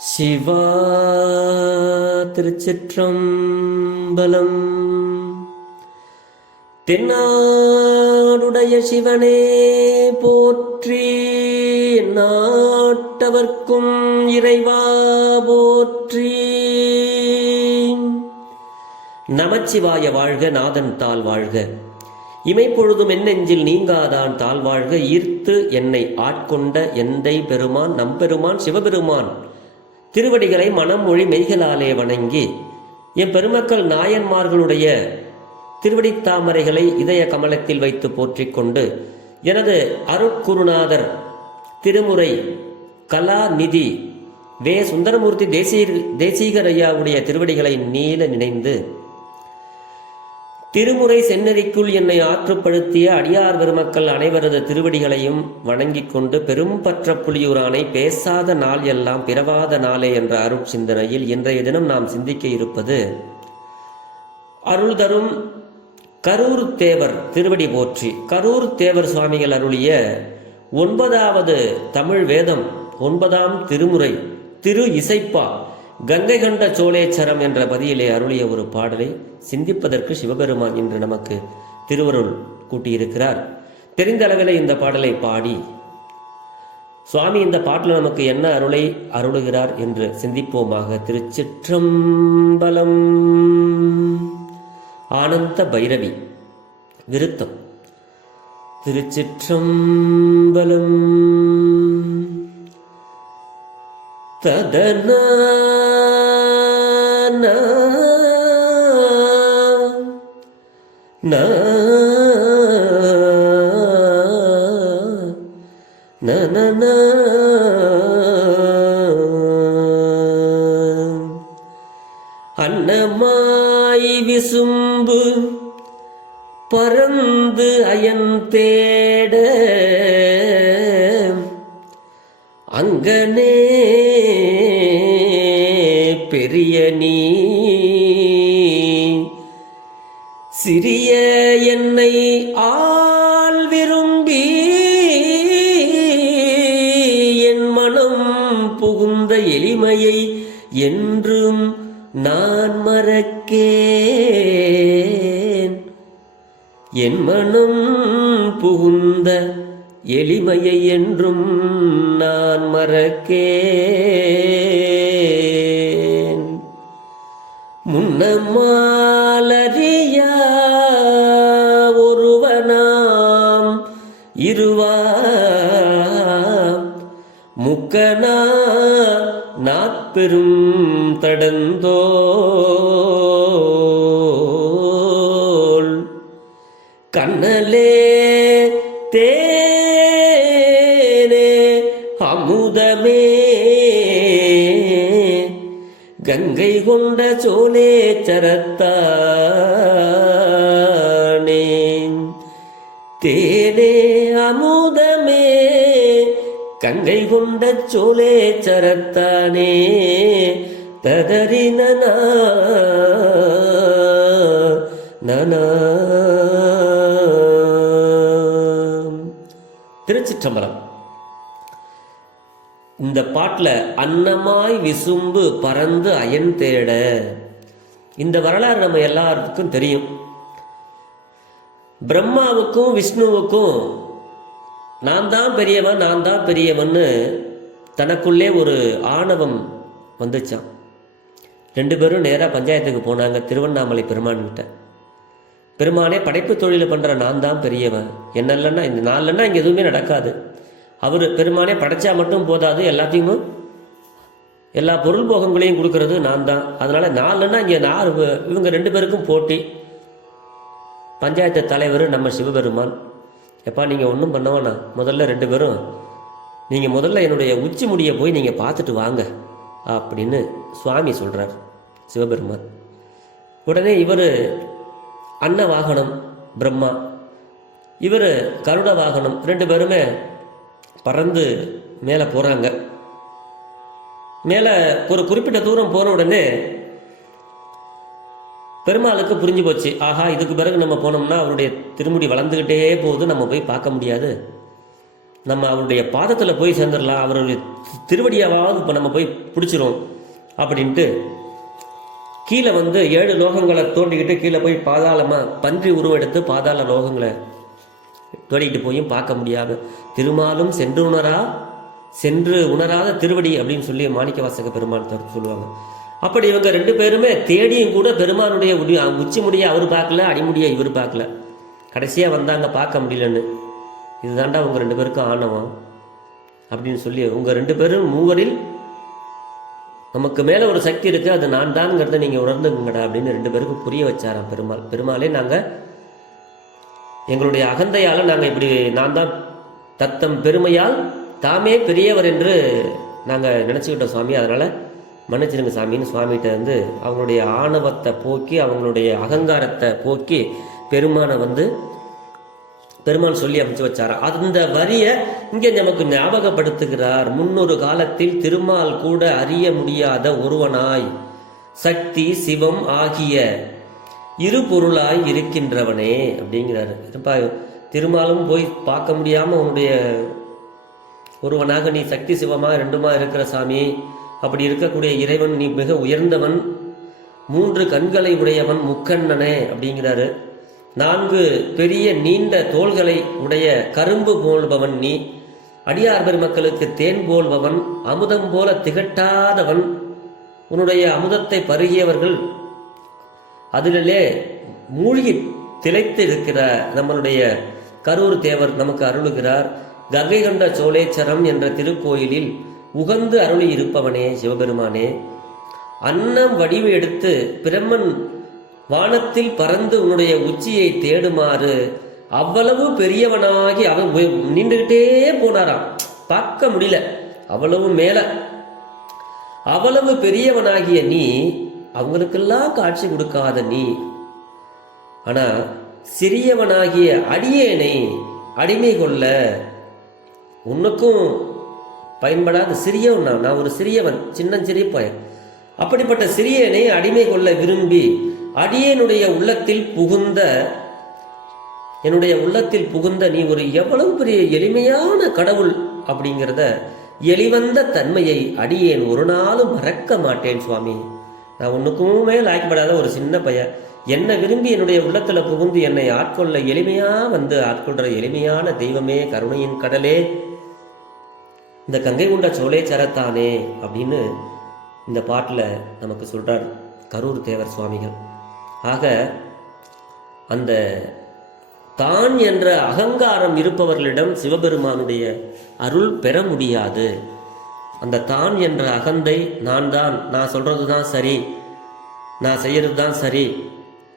சிவா திருச்சிற்றம்பலம். தென்னாடுடைய சிவனே போற்றி நாட்டவர்க்கும் இறைவா போற்றி. நமச்சிவாய வாழ்க நாதன் தாள் வாழ்க. இமைப்பொழுதும் என் நெஞ்சில் நீங்காதான் தாழ் வாழ்க. ஈர்த்து என்னை ஆட்கொண்ட எந்தை பெருமான் நம்பெருமான் சிவபெருமான். திருவடிகளை மனம் மொழி மெய்களாலே வணங்கி என் பெருமக்கள் நாயன்மார்களுடைய திருவடி தாமரைகளை இதய கமலத்தில் வைத்து போற்றிக் கொண்டு எனது அருட்குருநாதர் திருமுறை கலாநிதி வே. சுந்தரமூர்த்தி தேசிய தேசிகர் ஐயாவுடைய திருவடிகளை நீல நினைந்து திருமுறை செந்நெறிக்குள் என்னை ஆற்றுப்படுத்திய அடியார் பெருமக்கள் அனைவரது திருவடிகளையும் வணங்கிக் கொண்டு பெரும் பற்ற புலியூரானை பேசாத நாள் எல்லாம் பிறவாத நாளே என்ற அருட்சிந்தனையில் இன்றைய தினம் நாம் சிந்திக்க இருப்பது அருள் தரும் கரூர் தேவர் திருவடி போற்றி. கரூர் தேவர் சுவாமிகள் அருளிய ஒன்பதாவது தமிழ் வேதம் ஒன்பதாம் திருமுறை திரு இசைப்பா. கங்கை கண்ட சோழேச்சரம் என்ற பதியிலே அருளிய ஒரு பாடலை சிந்திப்பதற்கு சிவபெருமான் இன்று நமக்கு திருவருள் கூட்டியிருக்கிறார். தெரிந்த அளவில் இந்த பாடலை பாடி சுவாமி இந்த பாட்டில் நமக்கு என்ன அருளை அருளுகிறார் என்று சிந்திப்போமாக திருச்சிற்றம்பலம். ஆனந்த பைரவி விருத்தம். திருச்சிற்றம்பலம். ததன. அன்னமாய் விசும்பு பறந்து அயன் தேட. அங்கனே பெரிய நீ. சிறிய என்னை ஆள் விரும்பி என் மனம் புகுந்த எளிமையை என்றும் நான் மறக்கேன். என் மனம் புகுந்த எளிமையை என்றும் நான் மறக்கேன். முன்னமாலறியா ஒருவனாம் இருவாம். முக்கனா நாற்பெரும் தடந்தோ கங்கை கொண்ட சோலே சரத்தானே தேனே அமுதமே கங்கை கொண்ட சோலே சரத்தானே ததறின நனா. திருச்சிற்றம்பலம். இந்த பாட்டில் அன்னமாய் விசும்பு பறந்து அயன் தேட. இந்த வரலாறு நம்ம எல்லாருக்கும் தெரியும். பிரம்மாவுக்கும் விஷ்ணுவுக்கும் நான் தான் பெரியவன் நான் தான் பெரியவன்னு தனக்குள்ளே ஒரு ஆணவம் வந்துச்சான் ரெண்டு பேரும் நேராக பஞ்சாயத்துக்கு போனாங்க திருவண்ணாமலை பெருமான்கிட்ட. பெருமானே படைப்பு தொழில் பண்ணுற நான் தான் பெரியவன். என்ன இல்லைன்னா இந்த நாளில்னா இங்கே எதுவுமே நடக்காது. அவர் பெருமானே படைச்சா மட்டும் போதாது எல்லாத்தையும் எல்லா பொருள் போகங்களையும் கொடுக்கறது நான் தான் அதனால் நாலுன்னா இங்கே நாலு இவங்க ரெண்டு பேருக்கும் போட்டி. பஞ்சாயத்து தலைவர் நம்ம சிவபெருமான். எப்பா நீங்கள் ஒன்றும் பண்ண வேணாம். முதல்ல ரெண்டு பேரும் நீங்கள் முதல்ல என்னுடைய உச்சி முடியை போய் நீங்கள் பார்த்துட்டு வாங்க அப்படின்னு சுவாமி சொல்கிறார் சிவபெருமான். உடனே இவர் அன்ன வாகனம் பிரம்மா. இவர் கருட வாகனம் ரெண்டு பேருமே பறந்து மேலே போகிறாங்க மேலே ஒரு குறிப்பிட்ட தூரம் போன உடனே பெருமாளுக்கு புரிஞ்சு போச்சு. ஆஹா இதுக்கு பிறகு நம்ம போனோம்னா அவருடைய திருமுடி வளர்ந்துக்கிட்டே போகுது நம்ம போய் பார்க்க முடியாது. நம்ம அவருடைய பாதத்தில் போய் சேர்ந்துடலாம் அவருடைய திருவடியாவது இப்போ நம்ம போய் பிடிச்சிரும் அப்படின்ட்டு கீழே வந்து ஏழு லோகங்களை தோண்டிக்கிட்டு கீழே போய் பாதாளமாக பன்றி உருவெடுத்து பாதாள லோகங்களை தோண்டிக்கிட்டு போயும் பார்க்க முடியாது. திருமாலும் சென்று உணரா சென்று உணராத திருவடி அப்படின்னு சொல்லி மாணிக்க வாசக பெருமான் சொல்லுவாங்க. அப்படி இவங்க ரெண்டு பேருமே தேடியும் கூட பெருமானுடைய உடி உச்சி முடிய அவர் பார்க்கல அடிமுடிய இவர் பார்க்கல. கடைசியாக வந்தாங்க பார்க்க முடியலன்னு. இதுதாண்டா உங்கள் ரெண்டு பேருக்கும் ஆணவம் அப்படின்னு சொல்லி உங்கள் ரெண்டு பேரும் மூவரில் நமக்கு மேலே ஒரு சக்தி இருக்குது அது நான் தான்ங்கிறத நீங்கள் உணர்ந்துங்கடா அப்படின்னு ரெண்டு பேருக்கும் புரிய வச்சாராம் பெருமாள். பெருமாளே நாங்கள் எங்களுடைய அகந்தையால் நாங்கள் இப்படி நான் தான் தத்தம் பெருமையால் தாமே பெரியவர் என்று நாங்கள் நினச்சிக்கிட்டோம் சுவாமி. அதனால் மன்னிச்சிருங்க சாமின்னு சுவாமிகிட்ட வந்து அவங்களுடைய ஆணவத்தை போக்கி அவங்களுடைய அகங்காரத்தை போக்கி பெருமானை வந்து பெருமாள் சொல்லி அமைச்சு வச்சாராம் அந்த வரியை இங்கே நமக்கு ஞாபகப்படுத்துகிறார். முன்னொரு காலத்தில் திருமால் கூட அறிய முடியாத ஒருவனாய். சக்தி சிவம் ஆகிய இரு பொருளாய் இருக்கின்றவனே அப்படிங்கிறாரு. இருப்பா திருமாலும் போய் பார்க்க முடியாமல் உன்னுடைய ஒருவனாக நீ சக்தி சிவமா ரெண்டுமா இருக்கிற சாமி அப்படி இருக்கக்கூடிய இறைவன் நீ மிக உயர்ந்தவன் மூன்று கண்களை உடையவன் முக்கண்ணனே அப்படிங்கிறாரு. நான்கு பெரிய நீண்ட தோள்களை உடைய கரும்பு போல்பவன் நீ அடியார் பெருமக்களுக்கு தேன் போல்பவன் அமுதம் போல திகட்டாதவன் உன்னுடைய அமுதத்தை பருகியவர்கள் அதிலே மூழ்கி திளைத்து இருக்கிற நம்மளுடைய கரூர் தேவர் நமக்கு அருளுகிறார் கங்கை கொண்ட சோழேச்சரம் என்ற திருக்கோயிலில் உகந்து அருளி இருப்பவனே சிவபெருமானே. அன்னம் வடிவு எடுத்து பிரம்மன் வானத்தில் பறந்து உன்னுடைய உச்சியை தேடுமாறு அவ்வளவு பெரியவனாகி அவன் நின்றுகிட்டே போனாராம். பார்க்க முடியல. அவ்வளவு மேல. அவ்வளவு பெரியவனாகிய நீ அவங்களுக்கெல்லாம் காட்சி கொடுக்காத நீ. ஆனா சிறியவனாகிய அடியேனை அடிமை கொள்ள உனக்கும் பயன்படாத சிறியவன் நான். நான் ஒரு சிறியவன் சின்னஞ்சிறிய பையன் அப்படிப்பட்ட சிறியனை அடிமை கொள்ள விரும்பி அடியேனுடைய உள்ளத்தில் புகுந்த என்னுடைய உள்ளத்தில் புகுந்த நீ ஒரு எவ்வளவு பெரிய எளிமையான கடவுள் அப்படிங்கிறத எளிவந்த தன்மையை அடியேன் ஒரு நாளும் மறக்க மாட்டேன் சுவாமி. நான் ஒன்றுக்குமே லாய்க்கப்படாத ஒரு சின்ன பையன். என்னை விரும்பி என்னுடைய உள்ளத்தில் புகுந்து என்னை ஆட்கொள்ள எளிமையாக வந்து ஆட்கொள்கிற எளிமையான தெய்வமே கருணையின் கடலே. இந்த கங்கை கொண்ட சோழேச்சரத்தானே அப்படின்னு இந்த பாட்டில் நமக்கு சொல்கிறார் கரூர் தேவர் சுவாமிகள். ஆக அந்த தான் என்ற அகங்காரம் இருப்பவர்களிடம் சிவபெருமானுடைய அருள் பெற முடியாது. அந்த தான் என்ற அகந்தை நான் தான் நான் சொல்றது தான் சரி. நான் செய்யறது தான் சரி.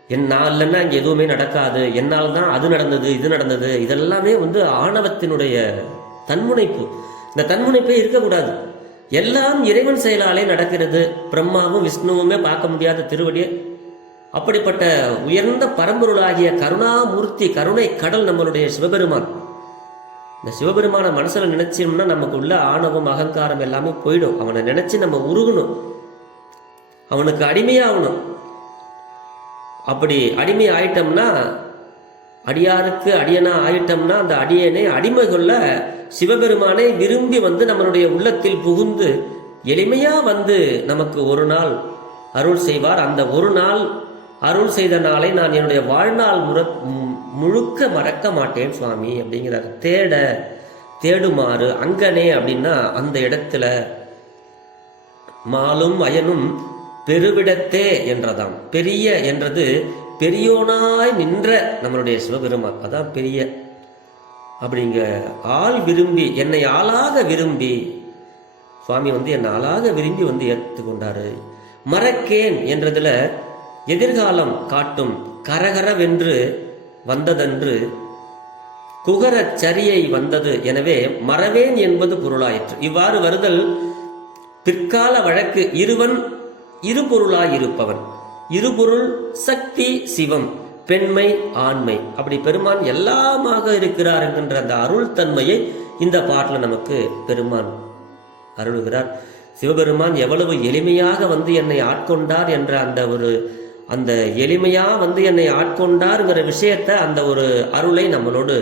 என் நான் இல்லைன்னா இங்கே எதுவுமே நடக்காது. என்னால் தான் அது நடந்தது இது நடந்தது. இதெல்லாமே வந்து ஆணவத்தினுடைய தன்முனைப்பு. இந்த தன்முனைப்பே இருக்கக்கூடாது. எல்லாம் இறைவன் செயலாலே நடக்கிறது. பிரம்மாவும் விஷ்ணுவுமே பார்க்க முடியாத திருவடியை. அப்படிப்பட்ட உயர்ந்த பரம்பொருளாகிய கருணாமூர்த்தி கருணை கடல் நம்மளுடைய சிவபெருமான். இந்த சிவபெருமான மனசில் நினைச்சோம்னா நமக்கு உள்ள ஆணவம் அகங்காரம் எல்லாமே போயிடும். அவனை நினைச்சு நம்ம உருகணும். அவனுக்கு அடிமையாகணும். அப்படி அடிமை ஆயிட்டோம்னா அடியாருக்கு அடியனா ஆயிட்டோம்னா அந்த அடியனை அடிமை கொள்ள சிவபெருமானை விரும்பி வந்து நம்மளுடைய உள்ளத்தில் புகுந்து எளிமையா வந்து நமக்கு ஒரு நாள் அருள் செய்வார். அந்த ஒரு நாள் அருள் செய்த நாளை நான் என்னுடைய வாழ்நாள் முற முழுக்க மறக்க மாட்டேன் சுவாமி அப்படிங்கிறார். தேட தேடுமாறு அங்கனே அப்படின்னா அந்த இடத்துல மாலும் அயனும் பெருவிடத்தே என்றதாம். பெரிய என்றது பெரியோனாய் நின்ற நம்மளுடைய சிவபெருமான். அதான் பெரிய. அப்படிங்க ஆள் விரும்பி என்னை ஆளாக விரும்பி சுவாமி வந்து என்னை ஆளாக விரும்பி வந்து ஏற்றுக்கொண்டாரு மறக்கேன் என்றதுல எதிர்காலம் காட்டும் கரகரவென்று வந்ததன்று குகரச் சரியை வந்தது. எனவே மறவேன் என்பது பொருளாயிற்று. இவ்வாறு வருதல் பிற்கால வழக்கு. இருவன் இருபொருளாயிருப்பவன். இருபொருள் சக்தி சிவம் பெண்மை ஆண்மை. அப்படி பெருமான் எல்லாமாக இருக்கிறார் என்கின்ற அந்த அருள் தன்மையை இந்த பாட்டில் நமக்கு பெருமான் அருளுகிறார். சிவபெருமான் எவ்வளவு எளிமையாக வந்து என்னை ஆட்கொண்டார் என்ற அந்த ஒரு அந்த எளிமையாக வந்து என்னை ஆட்கொண்டாருங்கிற விஷயத்தை அந்த ஒரு அருளை நம்மளோடு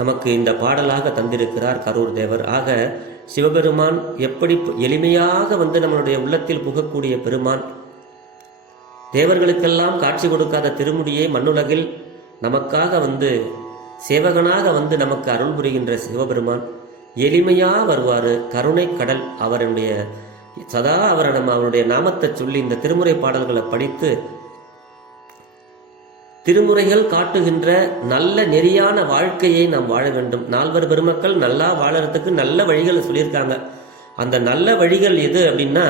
நமக்கு இந்த பாடலாக தந்திருக்கிறார் கரூர் தேவர். ஆக சிவபெருமான் எப்படி எளிமையாக வந்து நம்மளுடைய உள்ளத்தில் புகக்கூடிய பெருமான்? தேவர்களுக்கெல்லாம் காட்சி கொடுக்காத திருமுடியை மண்ணுலகில் நமக்காக வந்து சேவகனாக வந்து நமக்கு அருள் புரிகின்ற சிவபெருமான். எளிமையாக வருவார் கருணை கடல் அவருடைய சதா அவரை நம்ம அவருடைய நாமத்தை சொல்லி இந்த திருமுறை பாடல்களை படித்து திருமுறைகள் காட்டுகின்ற நல்ல நெறியான வாழ்க்கையை நாம் வாழ வேண்டும். நால்வர் பெருமக்கள் நல்லா வாழறதுக்கு நல்ல வழிகளை சொல்லியிருக்காங்க. அந்த நல்ல வழிகள் எது அப்படின்னா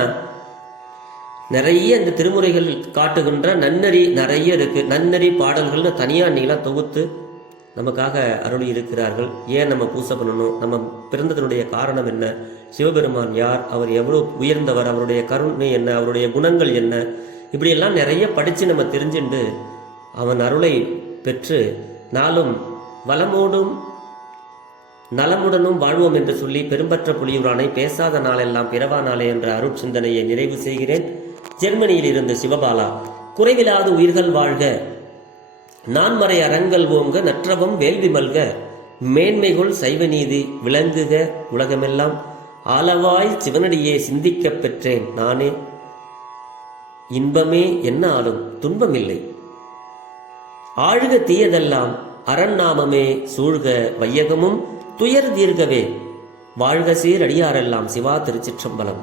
நிறைய இந்த திருமுறைகள் காட்டுகின்ற நன்னறி நிறைய இருக்கு. நன்னறி பாடல்கள்னு தனியா நீலாம் தொகுத்து நமக்காக அருள் இருக்கிறார்கள் ஏன் நம்ம பூசை பண்ணணும்? நம்ம பிறந்ததனுடைய காரணம் என்ன? சிவபெருமான் யார்? அவர் எவ்வளோ உயர்ந்தவர்? அவருடைய கருணை என்ன? அவருடைய குணங்கள் என்ன? இப்படியெல்லாம் நிறைய படித்து நம்ம தெரிஞ்சுண்டு அவன் அருளை பெற்று நாளும் வளமோடும் நலமுடனும் வாழ்வோம் என்று சொல்லி பெரும்பற்ற புலியூரானை பேசாத நாளெல்லாம் பிறவா நாளே என்ற அருட்சிந்தனையை நிறைவு செய்கிறேன். ஜெர்மனியில் இருந்து சிவபாலா குறைவிலாது உயிர்கள் வாழ்க நான்மறை அறங்கள் ஓங்க நற்றவம் வேள்வி மல்க மேன்மைகள் சைவ நீதி விளங்குக உலகமெல்லாம். ஆளவாய் சிவனடியே சிந்திக்கப் பெற்றேன் நானே. இன்பமே என்ன ஆளும் துன்பமில்லை. ஆழ்க தீயதெல்லாம் அரண்நாமமே சூழ்க வையகமும் துயர் தீர்கவே. வாழ்க சீர் அடியாரெல்லாம் சிவா திருச்சிற்றம்பலம்.